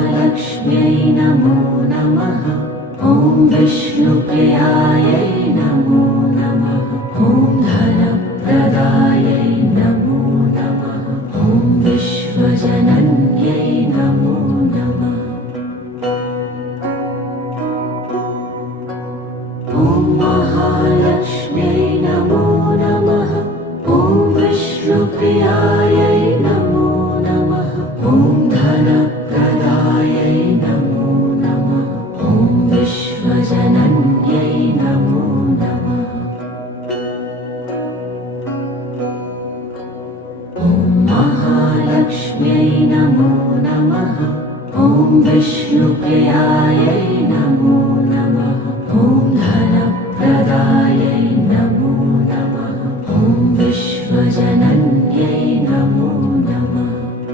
महालक्ष्म्यै नमो नमः। ॐ विष्णुप्रियायै नमो नमः। ॐ धनप्रदायै नमो नमः। ॐ विश्वजनन्यै नमो नमः। ॐ महालक्ष्म्यै नमो नमः। ॐ विष्णुप्रियायै नमो नमः। ॐ धनप्रदायै नमो नमः। ॐ विश्वजनन्यै नमो नमः। ॐ महालक्ष्म्यै नमो नमः। ॐ विष्णुप्रियायै नमो नमः। ॐ धनप्रदायै